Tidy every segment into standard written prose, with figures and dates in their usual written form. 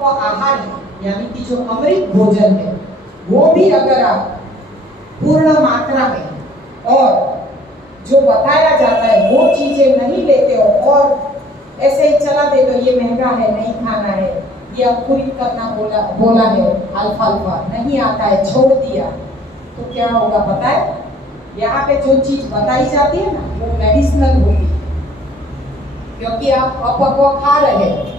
अपक्व आहार है, यानी कि जो अमृत भोजन है वो भी अगर आप पूर्ण मात्रा में और जो बताया जाता है वो चीजें नहीं लेते हो और ऐसे ही चला दे तो ये महंगा है नहीं खाना है, ये अंकुरित करना बोला है, अल्फाल्फा नहीं आता है छोड़ दिया, तो क्या होगा पता है? यहाँ पे जो चीज बताई जाती है ना वो मेडिसिनल होगी, क्योंकि आप अपक्व खा रहे हैं।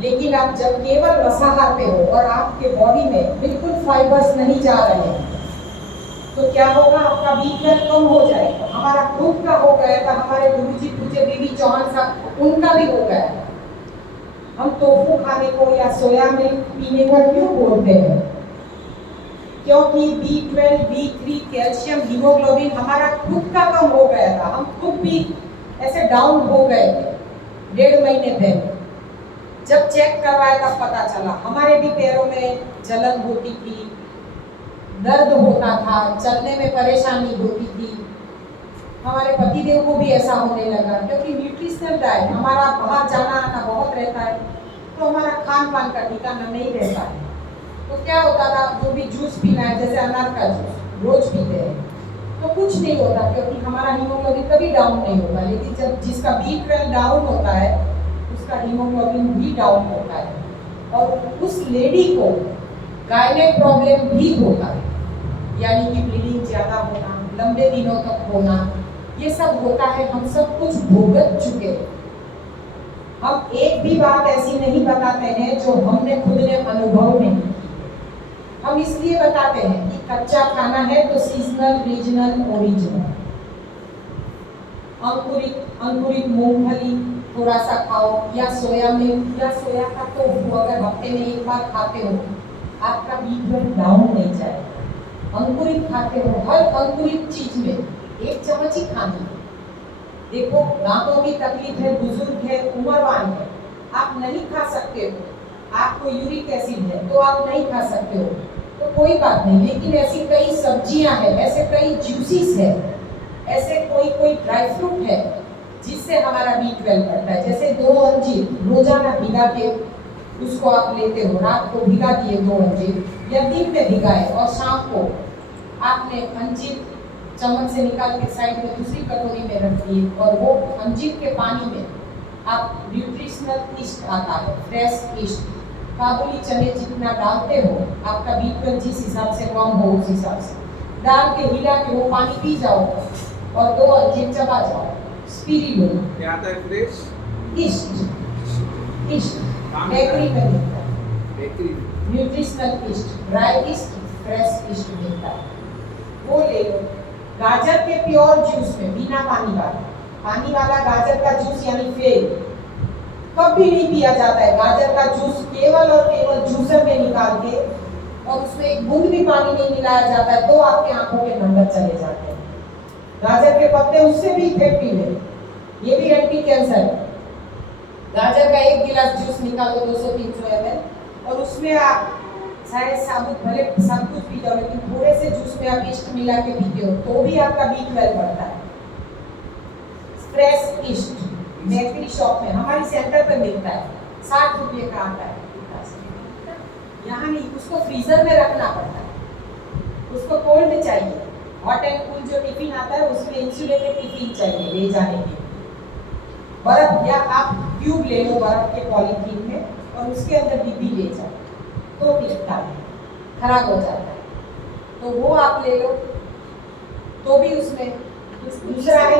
लेकिन आप जब केवल रसाहार पे हो और आपके बॉडी में बिल्कुल फाइबर्स नहीं जा रहे हैं तो क्या होगा? आपका B12 कम हो जाएगा। हमारा खुद का हो गया था, हमारे गुरुजी पूछे बीबी चौहान साहब उनका भी हो गया। हम टोफू खाने को या सोया मिल्क पीने को क्यों बोलते हैं? क्योंकि B12, B3, कैल्शियम, हीमोग्लोबिन हमारा खुद का कम हो गया था। हम खुद भी ऐसे डाउन हो गए थे 1.5 महीने पहले। जब चेक करवाया तब पता चला हमारे भी पैरों में जलन होती थी, दर्द होता था, चलने में परेशानी होती थी। हमारे पतिदेव को भी ऐसा होने लगा क्योंकि न्यूट्रिशनल डाइट, हमारा बाहर जाना आना बहुत रहता है तो हमारा खान पान का ठिकाना नहीं रहता है। तो क्या होता था, जो भी जूस पीना है जैसे अनार का जूस रोज पीते हैं तो कुछ नहीं होता क्योंकि हमारा हीमोग्लोबिन कभी डाउन नहीं होता। लेकिन जब जिसका B12 डाउन होता है उसका हीमोग्लोबिन भी डाउन होता है और उस लेडी को गायनेक प्रॉब्लम भी होता है, यानी कि ब्लीडिंग ज्यादा होना, लंबे दिनों तक होना, ये सब होता है। हम सब कुछ भुगत चुके हैं। हम एक भी बात ऐसी नहीं बताते हैं जो हमने खुद ने अनुभव नहीं की। हम इसलिए बताते हैं कि कच्चा खाना है तो सीजनल, रीजनल, ओरिजिनल, अंकुरित मूंगफली थोड़ा सा खाओ या सोया मिल्क या सोया का टोफू अगर हफ्ते में एक बार खाते हो आपका B12 डाउन नहीं जाएगा। अंकुरित खाते हो, हर अंकुरित चीज में 1 चम्मच ही खानी है। देखो दांतों की तकलीफ है, बुजुर्ग है, उम्रवान है, आप नहीं खा सकते हो, आपको यूरिक एसिड है तो आप नहीं खा सकते हो तो कोई बात नहीं। लेकिन ऐसी कई सब्जियां हैं, ऐसे कई जूसेस है, ऐसे कोई ड्राई फ्रूट है जिससे हमारा B12 बढ़ता है। जैसे 2 अंजीर रोजाना भिगा के उसको आप लेते हो, रात को भिगा दिए 2 अंजीर या दिन में भिगाए और शाम को आपने अंजीर चम्मच से निकाल के साइड में दूसरी कटोरी में रख दिए और वो अंजीर के पानी में आप न्यूट्रिशनल ईस्ट आता है, फ्रेश ईस्ट, काबुली चने जितना डालते हो आपका B12 जिस हिसाब से कम हो उस हिसाब से डाल के हिला के वो पानी पी जाओ और 2 अंजीर चबा जाओ। स्पिरुलिना क्या आता है? फ्रेश ईस्ट, बेकरी में मिलता है, bakery nutritional east, dry east, fresh east मिलता है, वो ले लो। गाजर के प्योर जूस में बिना पानी वाला गाजर का जूस यानी फेल कभी नहीं पिया जाता है। गाजर का जूस केवल और केवल जूसर में निकाल के और उसमें एक बूंद भी पानी नहीं मिलाया जाता है तो आपके आंखों के नंबर चले जाते हैं। गाजर के पत्ते उससे भी इफेक्टिव है, ये भी एंटी कैंसर है। गाजर का 1 गिलास जूस निकालो 200-300 ml और उसमें आप चाहे साबुत भले सब कुछ पी जाओ लेकिन थोड़े से जूस में आप ईस्ट मिला के पीते हो तो भी आपका B12 बढ़ता है। फ्रेश ईस्ट बेकरी शॉप में हमारी सेंटर पे मिलता है, 60 रुपये का आता है। यहाँ नहीं, उसको फ्रीजर में रखना पड़ता है, उसको कोल्ड चाहिए। हॉट एंड कूल जो टिफिन आता है उसमें इंसुलेटेड टिफिन चाहिए ले जाने के लिए। बर्फ या आप ट्यूब ले लो बर्फ के पॉलीथीन में और उसके अंदर डिब्बी ले जाओ तो टिकता है, खराब हो जाता है तो वो आप ले लो तो भी उसमें दूसरा है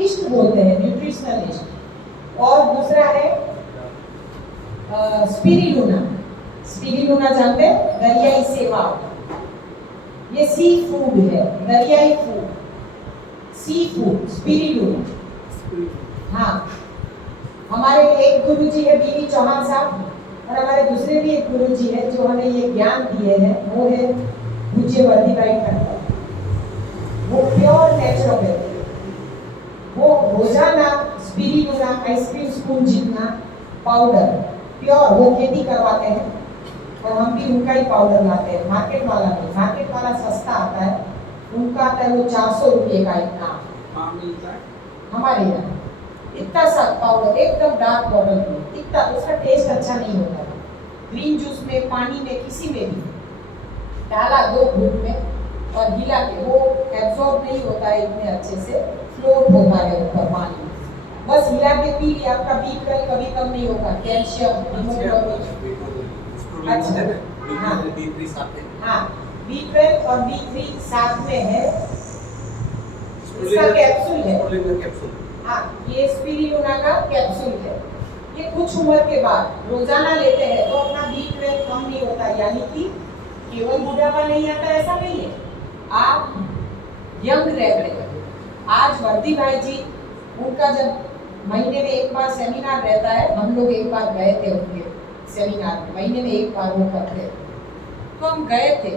ईस्ट बोलते हैं, न्यूट्रिशनल ईस्ट। और दूसरा है स्पिरुलिना जानते हैं? दरियाई सेवा, ये सी फूड है, दरियाई फूड, सी फूड स्पिरुलिना। हाँ, हमारे एक गुरुजी है बीबी चौहान साहब और हमारे दूसरे भी एक गुरुजी है जो हमें ये ज्ञान दिए हैं, वो है पूज्य वर्दीबाई ठक्कर। वो प्योर नेचुरोपैथी, वो रोजाना स्पिरुलिना आइसक्रीम स्पून जितना पाउडर प्योर वो खेती करवाते हैं और हम भी उनका ही पाउडर लाते हैं, मार्केट वाला नहीं। मार्केट वाला सस्ता आता है, उनका आता है वो 400 रुपये का इतना मिलता है। हमारे यहाँ इतना सा पाउडर एकदम डार्क बॉटल में, इतना उसका टेस्ट अच्छा नहीं होता है ग्रीन जूस में, पानी में, किसी में भी डाला 2 घूंट में और हिला के, वो एब्जॉर्ब नहीं होता है इतने अच्छे से, फ्लोट होता है ऊपर पानी में, बस हिला के पी लिया, आपका B12 कभी कम नहीं होगा, कैल्शियम, हीमोग्लोबिन। अच्छा, हाँ B3 साथ में। हाँ, B12 और B3 साथ में है, इसका कैप्सूल है। कैप्सूल। हाँ, ये स्पिरुलिना का कैप्सूल है। ये कुछ उम्र के बाद रोजाना लेते हैं तो अपना B12 कम नहीं होता, यानी कि केवल बुढ़ापा नहीं आता ऐसा नहीं है, आप यंग रह रहे। आज वर्दी भाई जी, उनका जब महीने में एक बार सेमिनार रहता है, हम लोग एक बार गए थे उनके सेमिनार में, महीने में एक बार वो करते, तो हम गए थे,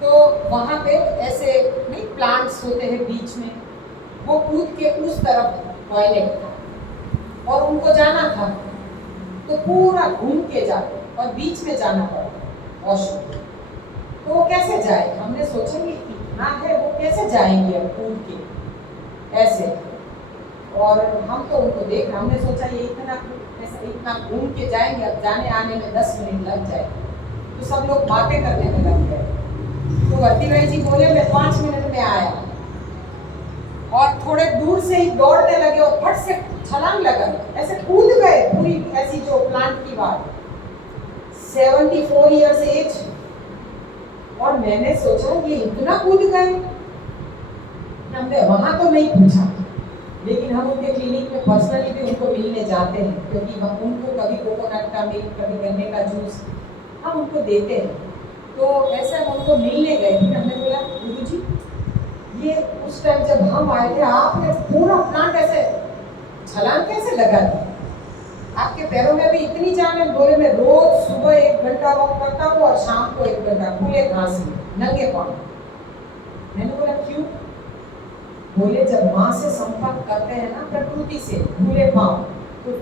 तो वहाँ पे ऐसे नहीं प्लांट्स होते हैं बीच में, वो कूद के उस तरफ टॉयलेट था और उनको जाना था, तो पूरा घूम के जाते और बीच में जाना पड़ा वॉशरूम, तो वो कैसे जाए? हमने सोचा कि इतना है, वो कैसे जाएंगे अब कूद के ऐसे, और हम तो उनको देख रहे, हमने सोचा ये इतना घूम के जाएंगे, अब जाने आने में 10 मिनट लग जाए, तो सब लोग बातें करने में लग गए। तो वर्दी भाई जी बोले मैं 5 मिनट में आया, और थोड़े दूर से ही दौड़ने लगे और फट से छलांग लगा, ऐसे कूद गए पूरी ऐसी जो प्लांट की बात, 74 इयर्स एज, और मैंने सोचा ये इतना कूद गए। हमने वहां तो नहीं पूछा, लेकिन हम उनके क्लिनिक में पर्सनली भी उनको मिलने जाते हैं, क्योंकि हम उनको कभी कोकोनट का मिल्क, कभी गन्ने का जूस हम उनको देते हैं, तो ऐसे हम उनको मिलने गए। फिर हमने बोला गुरुजी, ये उस टाइम जब हम आए थे आपने पूरा प्लांट ऐसे छलांग कैसे लगा दी, आपके पैरों में भी इतनी जान है? बोले मैं रोज सुबह 1 घंटा वॉक करता हूँ और शाम को 1 घंटा खुले घास में नंगे पाँव। मैंने बोला क्यों? बोले जब माँ से संपर्क करते हैं ना प्रकृति से खुले पाँव, तो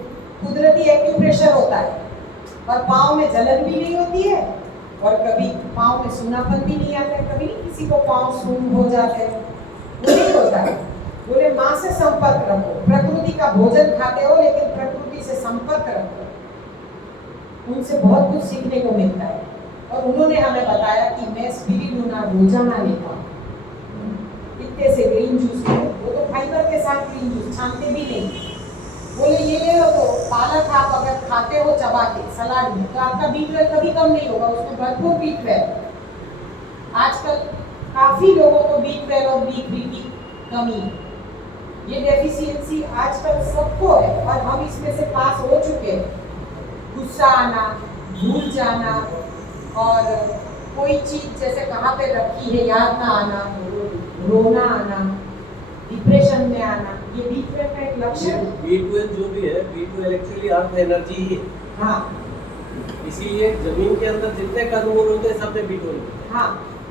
कुदरती एक्यूप्रेशर होता है और पाँव में जलन भी नहीं होती है और कभी पाँव में सूनापन भी नहीं आता है, कभी नहीं किसी को पाँव सून हो जाते हैं, वो नहीं होता है। बोले माँ से संपर्क रखो, प्रकृति का भोजन खाते हो लेकिन प्रकृति से संपर्क रखो, उनसे बहुत कुछ सीखने को मिलता है। और उन्होंने हमें बताया कि मैं स्पिरुलिना रोजाना लेता हूँ, इतने से ग्रीन जूस में, वो तो फाइबर के साथ ग्रीन जूस छानते भी नहीं। बोले ये ले लो, तो पालक आप अगर खाते हो चबा के सलाद में, तो आपका B12 कभी कम नहीं होगा, उसमें भरपूर B12। आजकल काफी लोगों को B12 और B3 की कमी है, ये डेफिशिएंसी आजकल सबको है, और हम इसमें से पास हो चुके हैं। गुस्सा आना, भूल जाना, और कोई चीज जैसे कहाँ पे रखी है याद ना आना, रोना आना, डिप्रेशन में आना, ये B12 का एक लक्षण है। B12 जो भी है, B12 एक्चुअली अर्थ एनर्जी ही है। हाँ, इसीलिए जमीन के अंदर जितने कंदमूल होते हैं सब में B12 है। हाँ,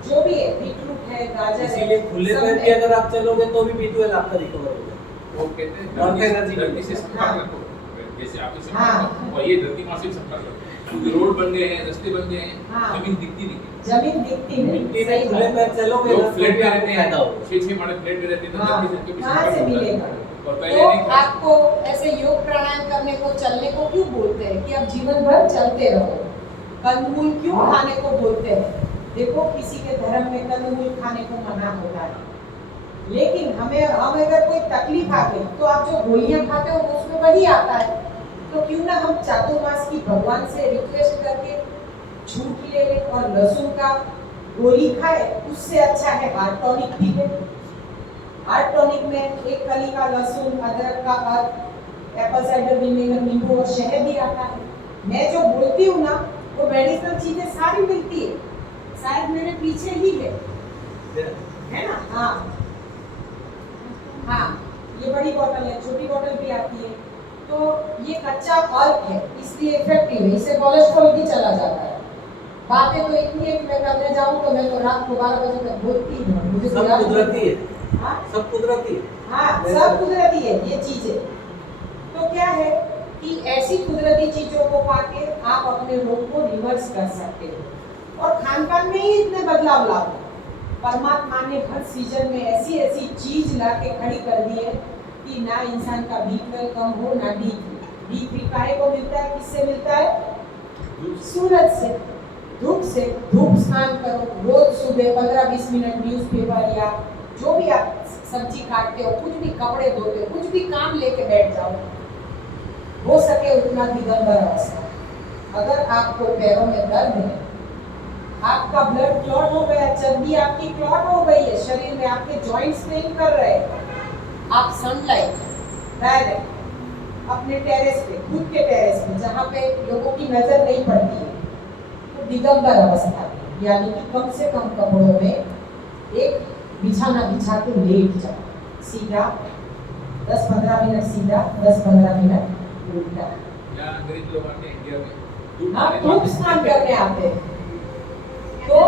जो भी है, बीटरूट है, गाजर है, इसीलिए खुले सब पैर है। भी अगर आप चलोगे तो भी B12 आपका रिकवर होगा। वो कहते हैं अर्थ एनर्जी धरती से संपर्क हाँ। रखो, जैसे आपने संपर्क हाँ। रखो, और ये धरती माँ से संपर्क रखो, क्योंकि रोड बन गए हैं, रास्ते बन गए हैं, हाँ। जमीन दिखती नहीं। जमीन दिखती नहीं, मिट्टी सही में खुले बात। पैर चलोगे लोग ना फ्लैट में तो रहते फायदा हैं, होगा। 6-6 माले फ्लैट में रहते हैं, तो हाँ, धरती से कभी कहाँ से संपर्क होता मिलेगा? है। और पहले तो नहीं था। आपको ऐसे योग प्राणायाम करने को, चलने को क्यों बोलते हैं कि आप जीवन भर चलते रहो? कंदमूल क्यों खाने को बोलते हैं? देखो किसी के धर्म में कंदमूल खाने को मना होता है, लेकिन हम अगर कोई तकलीफ आ गई तो आप जो गोलियां खाते हो उसमें वही आता है, तो क्यों ना हम चातुर्मास की भगवान से रिक्वेस्ट करके छूट ले लें और लहसुन का गोली खाए, उससे अच्छा है हार्ट टॉनिक पी ले। हार्ट टॉनिक में एक कली का लहसुन, अदरक का एप्पल साइडर विनेगर, नींबू और शहद भी आता है। मैं जो बोलती हूँ ना वो मेडिसिनल चीजें सारी मिलती है, शायद मेरे पीछे ही है ना। हाँ हाँ, ये बड़ी बोतल है, छोटी बोतल भी आती है। तो ये कच्चा अर्क है इसलिए इफेक्टिव है, इससे कोलेस्ट्रॉल भी चला जाता है। बातें तो इतनी है कि मैं करने जाऊँ तो मैं तो रात को 12 बजे तक बोलती हूँ, मुझे तो सब याद कुदरती नहीं। है। हाँ सब कुदरती है। हाँ, सब कुदरती है ये चीजें। तो क्या है कि ऐसी कुदरती चीजों को पाके आप अपने रोग को रिवर्स कर सकते हो, और खान पान में ही इतने बदलाव लाओ। परमात्मा ने हर सीजन में ऐसी ऐसी चीज ला के खड़ी कर दी है कि ना इंसान का B12 कम हो, ना D3 काहे को मिलता है, किससे मिलता है? सूरज से, धूप स्नान करो रोज सुबह 15-20 मिनट न्यूज़पेपर या जो भी आप सब्जी काटते हो, कुछ भी कपड़े धोते हो, कुछ भी काम लेके बैठ जाओ, हो सके उतना दिगंबर अवस्था। अगर आपको पैरों में दर्द है, आपका ब्लड क्लॉट हो गया, चर्बी आपकी क्लॉट हो गई है शरीर में, आपके जॉइंट्स नहीं कर रहे, आप सनलाइट डायरेक्ट अपने टेरेस पे, खुद के टेरेस पे जहाँ पे लोगों की नजर नहीं पड़ती है, तो दिगंबर अवस्था में, यानी कि कम से कम कपड़ों में एक बिछाना बिछा के लेट जाओ, सीधा 10-15 मिनट सीधा, 10-15 मिनट उल्टा। यहाँ गरीब लोग आते हैं इंडिया में, आप धूप स्नान करने आते हैं तो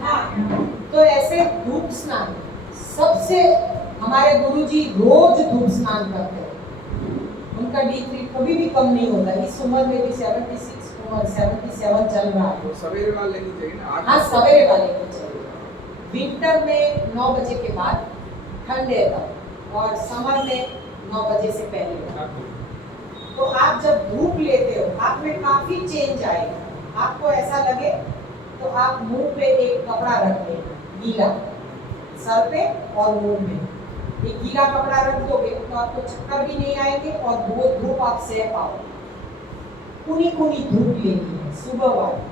हाँ, तो ऐसे धूप स्नान सबसे, हमारे गुरुजी रोज धूप स्नान करते हैं, उनका D3 कभी भी कम नहीं होता। इस उम्र में भी 77 चल रहा है। तो सवेरे वाला लेनी चाहिए ना। हाँ, सवेरे वाले को चाहिए। विंटर में 9 बजे के बाद ठंडे तक, और समर में 9 बजे से पहले। तो आप जब धूप लेते हो, आप में काफी चेंज आएगा। आपको ऐसा लगे तो आप मुंह पे एक कपड़ा रख दें गीला, सर पे और मुंह पे एक गीला कपड़ा रख दोगे तो आपको चक्कर भी नहीं आएंगे और वो धूप आप सह पाओगे। कुनी धूप लेनी है सुबह वाली,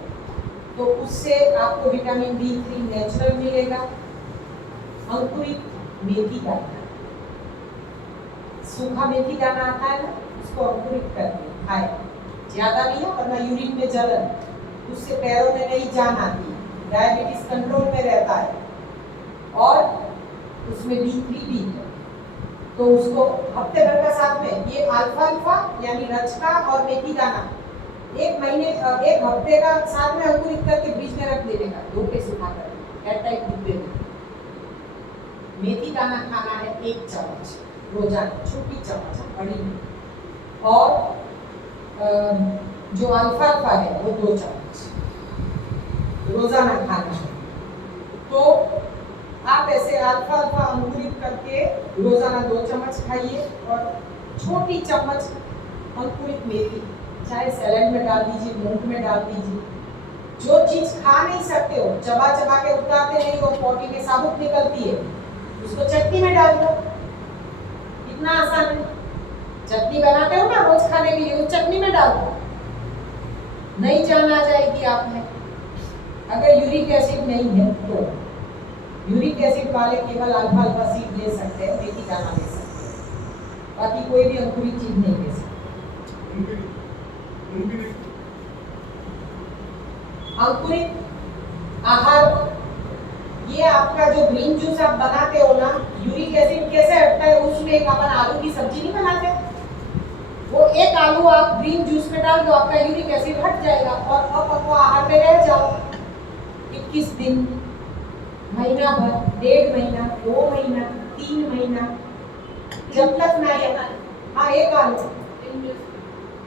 तो उससे आपको विटामिन D3 नेचुरल मिलेगा। अंकुरित मेथी दाना, सूखा मेथी दाना आता है ना, उसको अंकुरित करके खाए, ज्यादा नहीं हो वरना यूरिन में जलन, उससे पैरों में नहीं जान आती, डायबिटीज कंट्रोल में रहता है और उसमें D3 भी है। तो उसको हफ्ते भर का साथ में ये अल्फा यानी रचका और मेथी दाना एक हफ्ते का साथ में अंकुरित करके फ्रिज में रख देने का, धूप पे सुखा कर एयरटाइट डिब्बे में। मेथी दाना खाना है 1 चम्मच रोजाना, छोटी चम्मच बड़ी, और जो अल्फा है वो 2 चम्मच रोजाना खाना है। तो आप ऐसे अल्फा अंकुरित करके रोजाना 2 चम्मच खाइए, और छोटी चम्मच अंकुरित मेथी चाहे सैलेड में डाल दीजिए, मूंग में डाल दीजिए। जो चीज खा नहीं सकते हो, चबा के उतारते नहीं हो, पॉटी में साबुत निकलती है, उसको चटनी में डाल दो, इतना आसान है। चटनी बनाते हो ना रोज खाने के लिए, उस चटनी में डाल दो, नहीं जान आ जाएगी आप में। अगर यूरिक एसिड नहीं है तो यूरिक एसिड वाले केवल अल्फा सीड ले सकते हैं, मेथी दाना ले सकते हैं, बाकी कोई भी अंकुरित चीज नहीं ले सकते। अंकुरित आहार, ये आपका जो ग्रीन जूस आप बनाते हो ना, यूरिक एसिड कैसे हटता है, उसमें एक अपन आलू की सब्जी नहीं बनाते, वो एक आलू आप ग्रीन जूस में डाल दो, आपका यूरिक एसिड हट जाएगा, और अब आपको आहार में रह जाओ 21 दिन, महीना भर, 1.5 महीना, 2 महीना, 3 महीना, जब तक ना ये, हाँ एक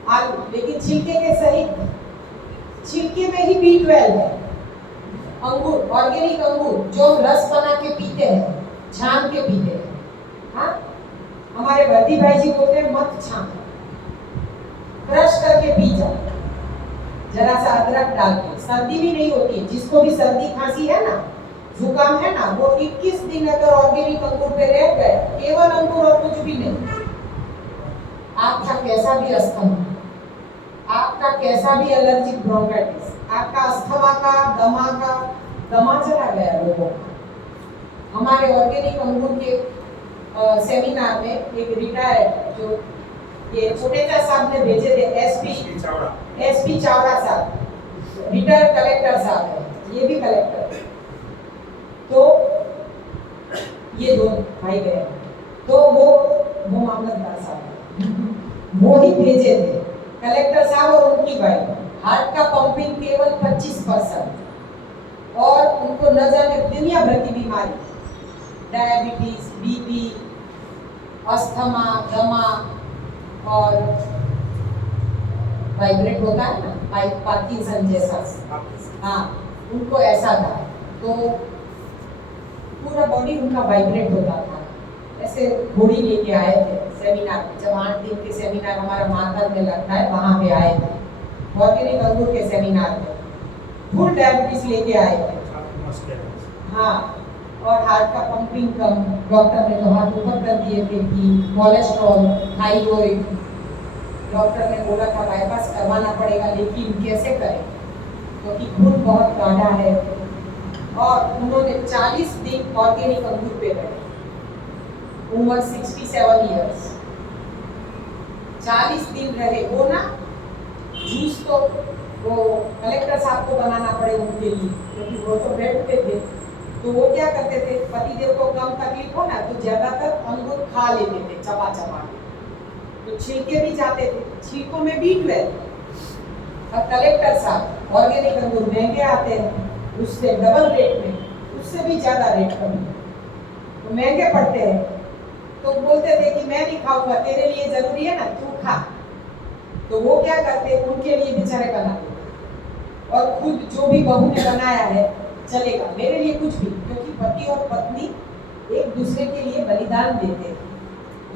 आलू, लेकिन छिलके के सहित, छिलके में ही B12 है। अंगूर, ऑर्गेनिक अंगूर जो रस बना के पीते हैं, छान के पीते हैं, हाँ हमारे वर्दी भाई जी बोलते हैं मत छान, क्रश करके पी जाओ, जरा सा अदरक डाल के, सर्दी भी नहीं होती है। जिसको भी सर्दी खांसी है ना, जुकाम है ना, वो 21 दिन अगर ऑर्गेनिक अंगूर पे रह गए, केवल अंगूर और कुछ भी नहीं, आपका कैसा भी अस्थमा, आपका कैसा भी एलर्जिक ब्रोंकाइटिस, आपका अस्थमा का, दमा चला गया लोगों का। हमारे ऑर्गेनिक अंगूर के सेमिनार में एक रिटायर्ड, जो ये छोटेचा साहब ने भेजे थे, एसपी चावड़ा साहब, रिटायर्ड कलेक्टर साहब है, ये भी कलेक्टर है। तो ये 2 भाई गए, तो वो मामलतदार साहब वो ही भेजे थे, कलेक्टर साहब और उनकी वाइफ। हार्ट का पंपिंग केवल 25%, और उनको न जाने दुनिया भर की बीमारी, डायबिटीज, बीपी, अस्थमा, दमा, और वाइब्रेट होता है ना, पार्किंसन जैसा, हाँ उनको ऐसा था। तो पूरा बॉडी उनका वाइब्रेट होता था, ऐसे घोड़ी लेके आए थे सेमिनार में, जब 8 दिन के सेमिनार हमारा मातर में लगता है, वहाँ पे आए थे। ऑर्गेनिक अंगूर के सेमिनार में, फुल डायबिटीज लेके आए थे। हाँ, और हार्ट का पंपिंग कम, डॉक्टर ने तो हाथ ऊपर कर दिए थे कि कोलेस्ट्रॉल, थाइरॉइड, डॉक्टर ने बोला था बाईपास करवाना पड़ेगा, लेकिन कैसे करें क्योंकि खून बहुत गाढ़ा है। और उन्होंने 40 दिन ऑर्गेनिक अंगूर पे रहे, उम्र 67 इयर्स, 40 दिन रहे। वो ना जूस तो वो कलेक्टर साहब को बनाना पड़े उनके लिए, क्योंकि वो तो बेड पे थे। तो वो क्या करते थे, पतिदेव को कम तकलीफ हो ना तो ज्यादातर अंगूर खा लेते थे चबा चबा के, तो छिलके भी जाते थे, छिलकों में B12। अब कलेक्टर साहब ऑर्गेनिक अंगूर महंगे आते हैं, उससे डबल रेट में, उससे भी ज्यादा रेट कम, तो महंगे पड़ते हैं। तो बोलते थे कि मैं नहीं खाऊंगा, तेरे लिए जरूरी है ना, तू खा। तो वो क्या करते, उनके लिए बेचारे बना देते, और खुद जो भी बहू ने बनाया है चलेगा, मेरे लिए कुछ भी, क्योंकि पति और पत्नी एक दूसरे के लिए बलिदान देते हैं।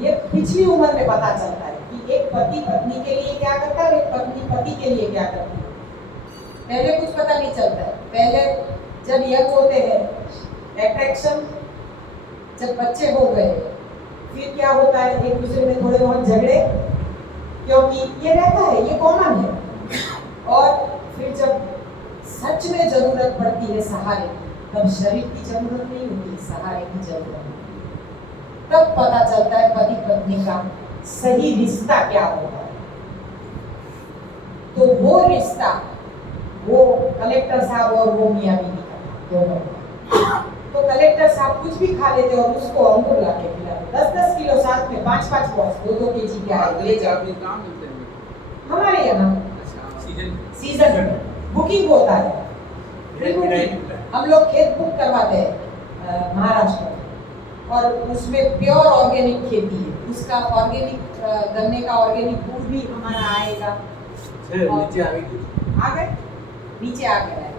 ये पिछली उम्र में पता चलता है कि एक पति पत्नी के लिए क्या करता है और एक पत्नी पति के लिए क्या करती है। पहले कुछ पता नहीं चलता है, पहले जब यंग होते हैं अट्रैक्शन, जब बच्चे हो गए फिर क्या होता है, एक दूसरे में थोड़े बहुत झगड़े, क्योंकि ये रहता है, ये कॉमन है। और फिर जब सच में जरूरत पड़ती है सहारे की, तब शरीर की जरूरत नहीं होती, सहारे की जरूरत, तब पता चलता है पति पत्नी का सही रिश्ता क्या होता है। तो वो रिश्ता वो कलेक्टर साहब और वो मियां बीवी का दोनों। तो कलेक्टर साहब कुछ भी खा लेते और उसको अंगूर ला के खिलाते, 10-10 किलो साथ में, 5-5 बॉक्स, 2-2 केजी के आए हमारे यहाँ सीजन बुकिंग होता है। हम लोग खेत बुक करवाते हैं महाराष्ट्र में, और उसमें प्योर ऑर्गेनिक खेती है, उसका ऑर्गेनिक गन्ने का ऑर्गेनिक दूध भी हमारा आएगा। नीचे आ गया है,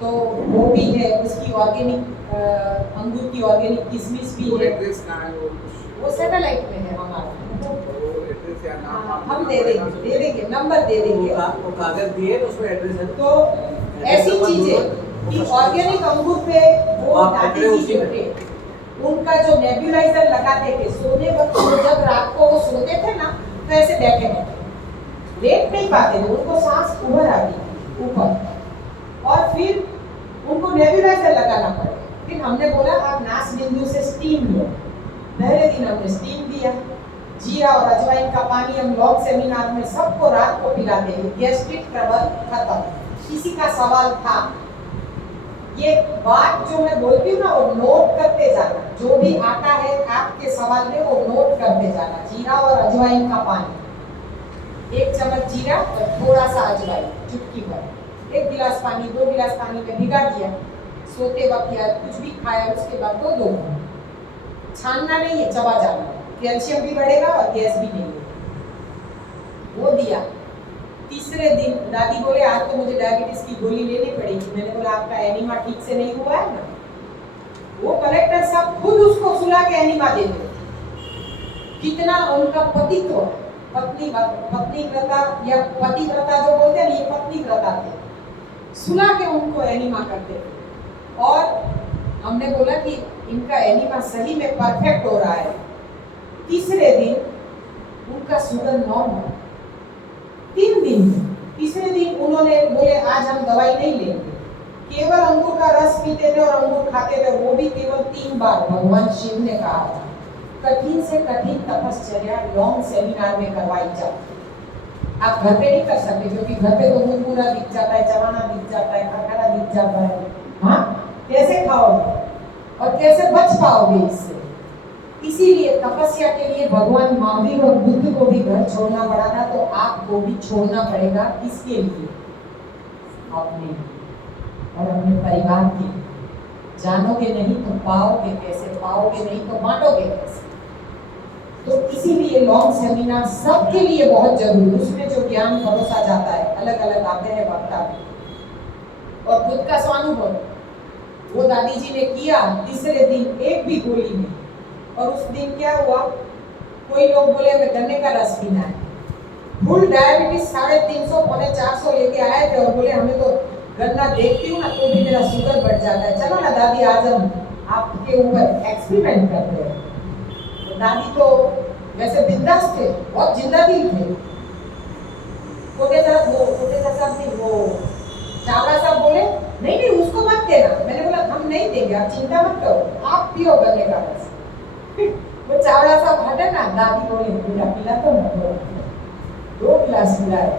तो वो भी है, उसकी ऑर्गेनिक अंगूर की ऑर्गेनिक किशमिश भी है। वो सैटेलाइट में है हमारा, हम दे देंगे नंबर दे देंगे, वो कागज दिए उसमें एड्रेस है। तो ऐसी चीजें कि ऑर्गेनिक अंगूर पे वो दादी जी जो थे, उनका जो नेबुलाइजर लगाते थे सोने वक्त, जब रात को वो सोते थे ना तो ऐसे बैठे रहते, लेट नहीं पाते थे, उनको सांस उभर आती थी ऊपर, और फिर उनको नेबुलाइजर लगाना पड़े। फिर हमने बोला आप नास बिंदु से स्टीम लो, पहले दिन हमने स्टीम दिया, जीरा और अजवाइन का पानी हम लॉग सेमिनार में सबको रात को पिलाते हैं, गैस्ट्रिक ट्रबल खत्म। किसी का सवाल था, ये बात जो मैं बोलती हूँ ना वो नोट करते जाना, जो भी आता है आपके सवाल में वो नोट करते जाना। जीरा और अजवाइन का पानी, 1 चम्मच जीरा और थोड़ा सा अजवाइन, चुटकी भर, 1 गिलास पानी, 2 गिलास पानी में भिगा दिया, सोते वक्त या कुछ भी खाया उसके बाद तो 2 छानना नहीं है, चबा जाना, कैल्शियम भी बढ़ेगा और गैस भी नहीं होगी। वो दिया। तीसरे दिन दादी बोले आज तो मुझे डायबिटीज की गोली लेनी पड़ेगी। मैंने बोला आपका एनीमा ठीक से नहीं हुआ है ना। वो कलेक्टर साहब खुद उसको सुला के एनीमा देते, कितना उनका पतित्व, पत्नी व्रता या पतिव्रता जो बोलते हैं, ये पत्नी व्रता थे, सुला के उनको एनीमा करते थे। और हमने बोला कि इनका एनीमा सही में परफेक्ट हो रहा है। तीसरे दिन उनका शुगर नॉर्मल, 3 दिन। तीसरे दिन उन्होंने बोले आज हम दवाई नहीं लेंगे, केवल अंगूर का रस पीते थे और अंगूर खाते थे, वो भी केवल 3 बार। भगवान शिव ने कहा था कठिन से कठिन तपश्चर्या लॉन्ग सेमिनार में करवाई जाती। आप घर पे नहीं कर सकते, क्योंकि घर पे तो मुरमुरा दिख जाता है, चवाना दिख जाता है, खरखरा दिख जाता है। हाँ, कैसे खाओगे और कैसे बच पाओगे इससे? इसीलिए तपस्या के लिए भगवान महावीर और बुद्ध को भी घर छोड़ना पड़ा था, तो आपको भी छोड़ना पड़ेगा। किसके लिए? अपने और अपने परिवार के। जानोगे नहीं तो पाओगे कैसे, पाओगे नहीं तो बांटोगे कैसे? तो इसीलिए लॉन्ग सेमिनार सबके लिए बहुत जरूरी, उसमें जो ज्ञान परोसा जाता है, अलग अलग आते हैं वक्ता भी। और खुद का स्वानुभव वो दादी जी ने किया तीसरे दिन एक भी गोली में। और उस दिन क्या हुआ, कोई लोग बोले हमें गन्ने का रस पीना है, फुल डायबिटीज 350 पौने 400 लेके आए थे और बोले हमें तो गन्ना देखती हूँ ना तो भी मेरा शुगर बढ़ जाता है, चलो ना दादी आज हम आपके ऊपर एक्सपेरिमेंट करते हैं। तो दादी तो वैसे बिंदास थे, बहुत जिंदा दिल थे। कोटेचा साहब नहीं, वो चावड़ा साहब बोले नहीं नहीं उसको मत देना। मैंने बोला हम नहीं देंगे, आप चिंता मत करो, आप पियो गन्ने का रस। वो चावड़ा साहब हटे ना, दादी बोले बेटा पिला तो ना, 2 गिलास पिलाए।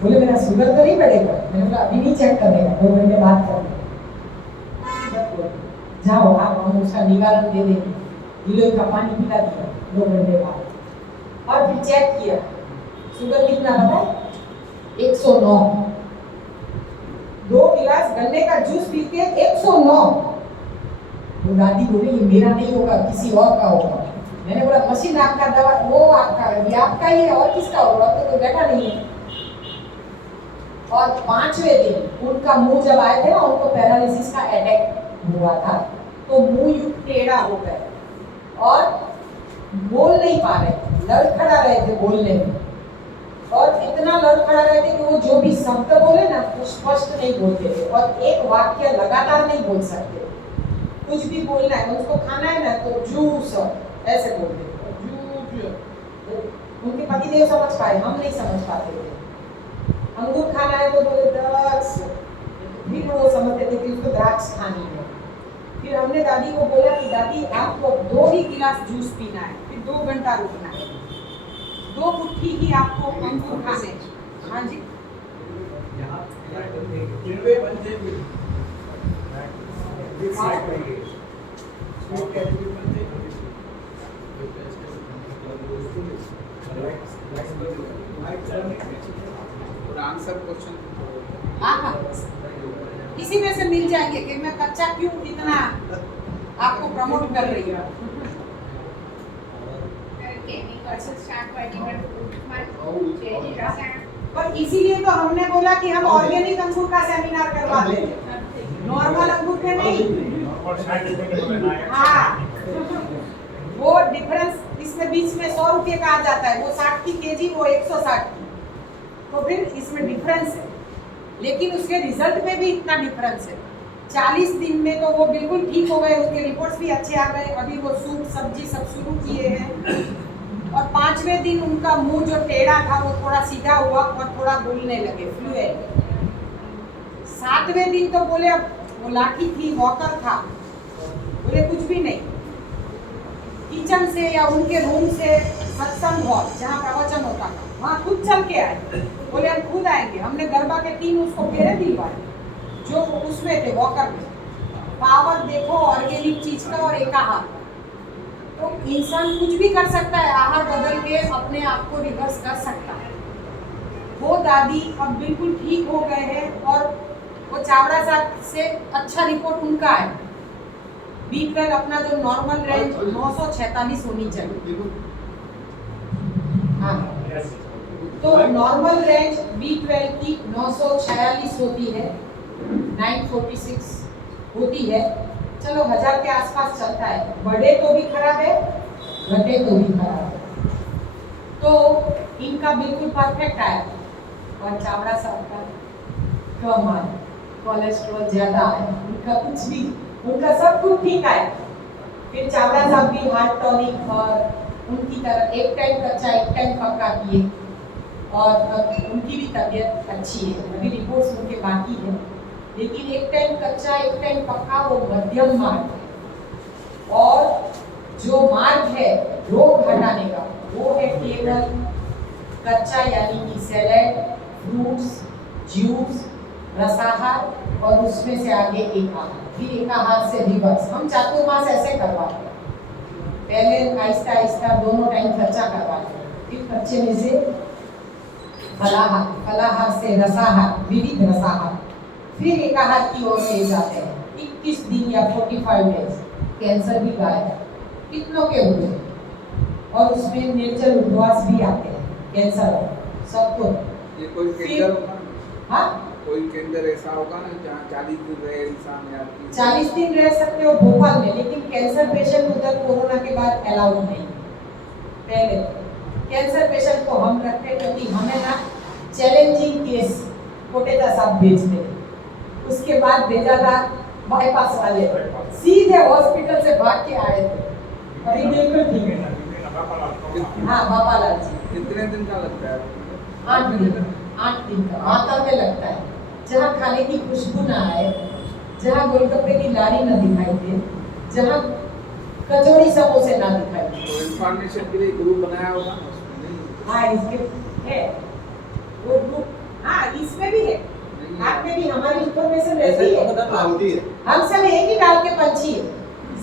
बोले मेरा शुगर तो नहीं बढ़ेगा। मैंने बोला अभी नहीं चेक करेगा, 2 घंटे बाद करेंगे। जाओ आप, हम उसका निवारण दे देंगे। गिलोय का पानी पिला दिया 2 घंटे बाद और फिर चेक किया, शुगर कितना पता है? 109। 2 गिलास गन्ने का जूस पी के 109। वो दादी बोली ये मेरा नहीं होगा, किसी और का होगा। मैंने बोला मशीन आपका, दवा वो आपका, ये आपका ही है और किसका होगा? तो कोई बैठा नहीं है। और 5वें दिन उनका मुंह जब आए थे ना, उनको पैरालिसिस का अटैक हुआ था, तो मुंह यूं टेढ़ा हो गया और बोल नहीं पा रहे, लड़खड़ा रहे थे बोलने में। और इतना लड़खड़ा रहे थे कि वो जो भी शब्द बोले ना वो स्पष्ट नहीं बोलते थे और एक वाक्य लगातार नहीं बोल सकते। कुछ भी बोलना है, उसको खाना है ना तो जूस ऐसे बोलते थे। उनके पतिदेव समझ पाए, हम नहीं समझ पाते थे। अंगूर खाना है तो बोले द्राक्ष, फिर वो समझते थे कि उसको द्राक्ष खानी है। फिर हमने दादी को बोला कि दादी आपको 2 ही गिलास जूस पीना है, फिर 2 घंटा रुकना है, 2 मुट्ठी ही आपको अंगूर खाने। हाँ जी, आंसर क्वेश्चन हाँ हाँ, इसी में से मिल जाएंगे कि मैं कच्चा क्यों इतना आपको प्रमोट कर रही हूँ। पर इसीलिए तो हमने बोला कि हम ऑर्गेनिक अंगूर का सेमिनार करवा दें, नॉर्मल अंगूर के नहीं। हाँ, वो डिफरेंस इसमें बीच में 100 रुपये का आ जाता है, वो 60 की केजी, वो 160 की, तो फिर इसमें डिफरेंस है। लेकिन उसके रिजल्ट में भी इतना डिफरेंस है। 40 दिन में तो वो बिल्कुल ठीक हो गए, उसके रिपोर्ट्स भी अच्छे आ गए। अभी वो सूप सब्जी सब शुरू किए हैं और 5वें दिन उनका मुंह जो टेढ़ा था वो थोड़ा सीधा हुआ और थोड़ा बोलने लगे, फ्लुएंट। 7वें दिन तो बोले अब वो लाठी थी, वॉकर था, बोले कुछ भी नहीं। किचन से या उनके रूम से सत्संग हॉल जहाँ प्रवचन होता था वहाँ खुद चल के आए, बोले हम खुद आएंगे। हमने गरबा के 3 उसको फेरे दिलवाए जो उसमें थे, वॉकर में। पावर देखो ऑर्गेनिक चीज का और एक आहार। तो इंसान कुछ भी कर सकता है, आहार बदल के अपने आप को रिवर्स कर सकता है। वो दादी अब बिल्कुल ठीक हो गए हैं और वो चावड़ा साहब से अच्छा रिपोर्ट उनका है। B12 अपना जो नॉर्मल रेंज 946 होनी चाहिए। हाँ, तो नॉर्मल रेंज B12 की 946 होती है, 946 होती है। चलो 1000 के आसपास चलता है, बढ़े तो भी खराब है, घटे तो भी खराब है। तो इनका बिल्कुल परफेक्ट आया और चावड़ा साहब का कम आया, कोलेस्ट्रॉल ज्यादा है, उनका कुछ भी, उनका सब कुछ ठीक है। फिर चावड़ा साहब भी हार्ट टॉनिक और उनकी तरह एक टाइम कच्चा एक टाइम पक्का किए और उनकी भी तबीयत अच्छी है। अभी रिपोर्ट्स उनके बाकी है, लेकिन एक टाइम कच्चा एक टाइम पक्का वो मध्यम मार्ग है। और जो मार्ग है रोग हटाने का वो है केवल कच्चा यानी कि सैलेड, फ्रूट्स, जूस, रसाहार और उसमें से आगे एक आहार, फिर एक आहार से रिवर्स। हम चातुर्मास ऐसे करवाते हैं, पहले आहिस्ता आहिस्ता दोनों टाइम खर्चा करवाते हैं, फिर खर्चे में से फलाहार, फलाहार से रसाहार, विविध रसाहार, फिर एक आहार की ओर ले जाते हैं। 21 दिन या 45 डेज। कैंसर भी गायब, कितनों के हुए और उसमें निर्जल उपवास भी आते हैं, कैंसर सबको। ये कोई केंद्र होगा, हाँ कोई केंद्र ऐसा होगा ना जहाँ 40 दिन रहे इंसान या 40 दिन रह सकते हो भोपाल में, लेकिन कैंसर पेशेंट उधर कोरोना के बाद अलाउड नहीं। पहले कैंसर पेशेंट को हम रखते क्योंकि हमें ना चैलेंजिंग केस कोटेचा साहब भेजते, उसके बाद भेजा था बाईपास वाले, सीधे हॉस्पिटल से भाग के आए थे और ये बिल्कुल ठीक है। हाँ बापालाल जी। कितने दिन का लगता है? 8 दिन का माता में लगता है, जहाँ खाने की खुशबू ना आए, जहाँ गोलगप्पे की लारी न दिखाई दे, जहाँ कचौड़ी समोसे ना दिखाई दे। तो इंफॉर्मेशन के लिए ग्रुप बनाया होगा ना उसमें? हाँ इसके है वो ग्रुप, हाँ इसमें भी है, आप में भी हमारी इंफॉर्मेशन रहती है। हम सब एक ही डाल के पंछी है,